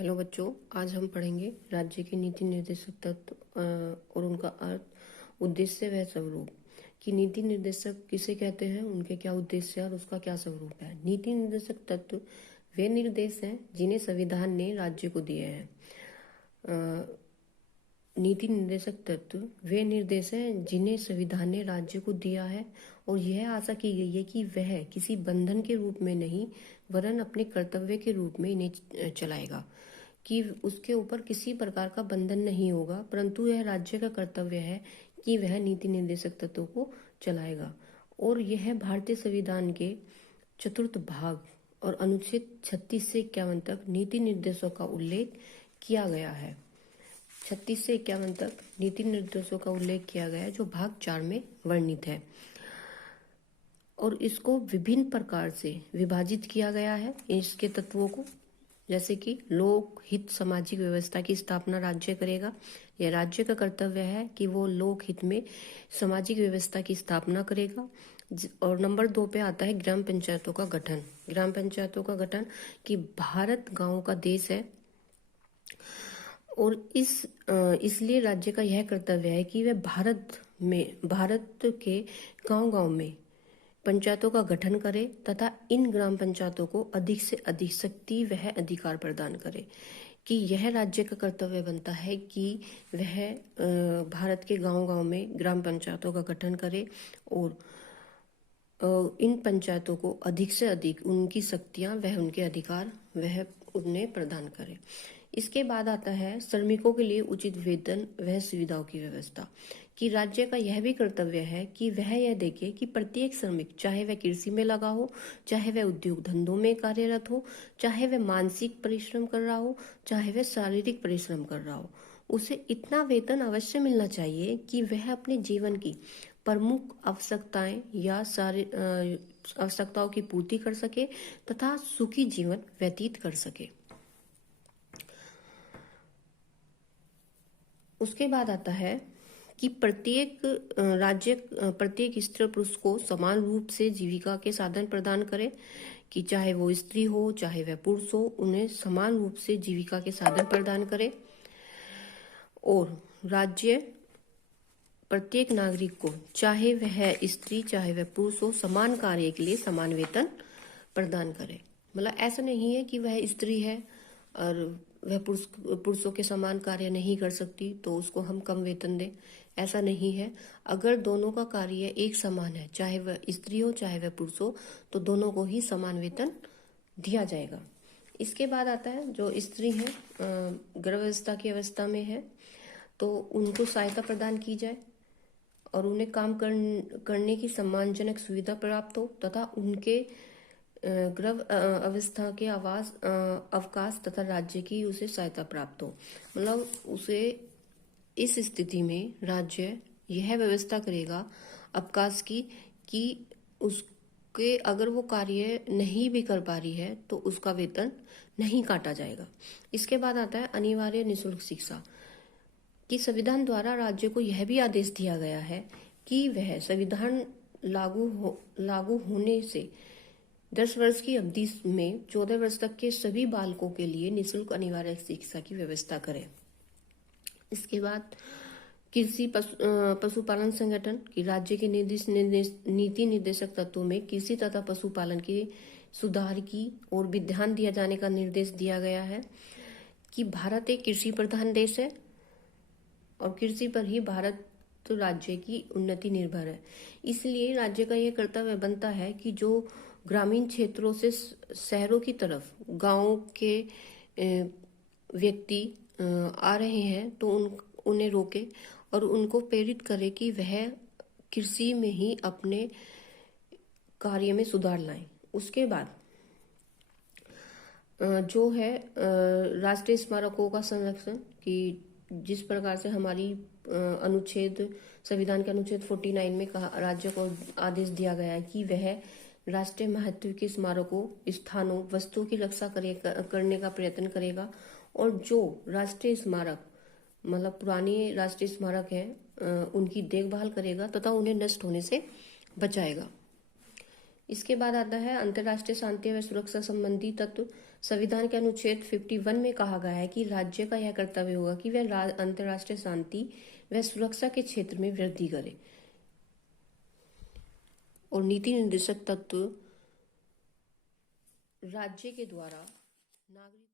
Hello बच्चों, आज हम पढ़ेंगे राज्य के नीति निर्देशक तत्व और उनका अर्थ, उद्देश्य व स्वरूप। कि नीति निर्देशक किसे कहते हैं, उनके क्या उद्देश्य है और उसका क्या स्वरूप है। नीति निर्देशक तत्व वे निर्देश हैं जिन्हें संविधान ने राज्य को दिए हैं। नीति निर्देशक तत्व वे निर्देश हैं जिन्हें संविधान ने राज्य को दिया है और यह आशा की गई है कि वह किसी बंधन के रूप में नहीं वरन अपने कर्तव्य के रूप में इन्हें चलाएगा, कि उसके ऊपर किसी प्रकार का बंधन नहीं होगा, परंतु यह राज्य का कर्तव्य है कि वह नीति निर्देशक तत्वों को चलाएगा। और यह भारतीय संविधान के चतुर्थ भाग और अनुच्छेद 36 से 51 तक नीति निर्देशों का उल्लेख किया गया है। 36 से 51 तक नीति निर्देशों का उल्लेख किया गया है, जो भाग 4 में वर्णित है। और इसको विभिन्न प्रकार से विभाजित किया गया है इसके तत्वों को, जैसे कि लोक हित सामाजिक व्यवस्था की स्थापना राज्य करेगा। यह राज्य का कर्तव्य है कि वो लोक हित में सामाजिक व्यवस्था की स्थापना करेगा। और नंबर 2 पे आता है ग्राम पंचायतों का गठन। ग्राम पंचायतों का गठन कि भारत गांवों का देश है और इसलिए राज्य का यह कर्तव्य है कि वह भारत के गांव-गांव में पंचायतों का गठन करे तथा इन ग्राम पंचायतों को अधिक से अधिक शक्ति वह अधिकार प्रदान करे। कि यह राज्य का कर्तव्य बनता है कि वह भारत के गांव-गांव में ग्राम पंचायतों का गठन करे और इन पंचायतों को अधिक से अधिक उनकी शक्तियां वह उनके अधिकार वह उन्हें प्रदान करे। इसके बाद आता है श्रमिकों के लिए उचित वेतन व सुविधाओं की व्यवस्था। कि राज्य का यह भी कर्तव्य है कि वह यह देखे कि प्रत्येक श्रमिक, चाहे वह कृषि में लगा हो, चाहे वह उद्योग धंधों में कार्यरत हो, चाहे वह मानसिक परिश्रम कर रहा हो, चाहे वह शारीरिक परिश्रम कर रहा हो, उसे इतना वेतन अवश्य मिलना चाहिए कि वह अपने जीवन की प्रमुख आवश्यकताएं या आवश्यकताओं की पूर्ति कर सके तथा सुखी जीवन व्यतीत कर सके। उसके बाद आता है कि प्रत्येक राज्य प्रत्येक स्त्री पुरुष को समान रूप से जीविका के साधन प्रदान करे। कि चाहे वो स्त्री हो चाहे वह पुरुष हो, उन्हें समान रूप से जीविका के साधन प्रदान करे। और राज्य प्रत्येक नागरिक को, चाहे वह स्त्री चाहे वह पुरुष हो, समान कार्य के लिए समान वेतन प्रदान करे। मतलब ऐसा नहीं है कि वह स्त्री है और वह पुरुषों के समान कार्य नहीं कर सकती तो उसको हम कम वेतन दें, ऐसा नहीं है। अगर दोनों का कार्य एक समान है, चाहे वह स्त्री हो चाहे वह पुरुष हो, तो दोनों को ही समान वेतन दिया जाएगा। इसके बाद आता है जो स्त्री है गर्भावस्था की अवस्था में है तो उनको सहायता प्रदान की जाए और उन्हें काम करने की सम्मानजनक सुविधा प्राप्त हो तथा उनके गर्भ अवस्था के अवकाश तथा राज्य की उसे सहायता प्राप्त हो। मतलब उसे इस स्थिति में राज्य यह व्यवस्था करेगा अवकाश की कि उसके अगर वो कार्य नहीं भी कर पा रही है तो उसका वेतन नहीं काटा जाएगा। इसके बाद आता है अनिवार्य निःशुल्क शिक्षा। कि संविधान द्वारा राज्य को यह भी आदेश दिया गया है कि वह संविधान लागू होने से 10 वर्ष की अवधि में 14 वर्ष तक के सभी बालकों के लिए निःशुल्क अनिवार्य शिक्षा की व्यवस्था करे। इसके बाद कृषि पशुपालन संगठन की राज्य के नीति निर्देशक तत्वों में कृषि तथा पशुपालन के सुधार की ओर भी ध्यान दिया जाने का निर्देश दिया गया है। कि भारत एक कृषि प्रधान देश है और कृषि पर ही भारत राज्य की उन्नति निर्भर है। इसलिए राज्य का यह कर्तव्य बनता है कि जो ग्रामीण क्षेत्रों से शहरों की तरफ गांवों के व्यक्ति आ रहे हैं तो उन्हें रोके और उनको प्रेरित करे कि वह कृषि में ही अपने कार्य में सुधार लाएं। उसके बाद जो है राष्ट्रीय स्मारकों का संरक्षण। कि जिस प्रकार से हमारी संविधान के अनुच्छेद 49 में कहा राज्य को आदेश दिया गया है कि वह राष्ट्रीय महत्व के स्मारकों, स्थानों, वस्तुओं की रक्षा करने का प्रयत्न करेगा और जो राष्ट्रीय स्मारक मतलब पुराने राष्ट्रीय स्मारक हैं उनकी देखभाल करेगा तथा उन्हें नष्ट होने से बचाएगा। इसके बाद आता है अंतर्राष्ट्रीय शांति व सुरक्षा संबंधी तत्व। संविधान के अनुच्छेद 51 में कहा गया है कि राज्य का यह कर्तव्य होगा कि वह अंतर्राष्ट्रीय शांति व सुरक्षा के क्षेत्र में वृद्धि करे। और नीति निर्देशक तत्व राज्य के द्वारा नागरिकों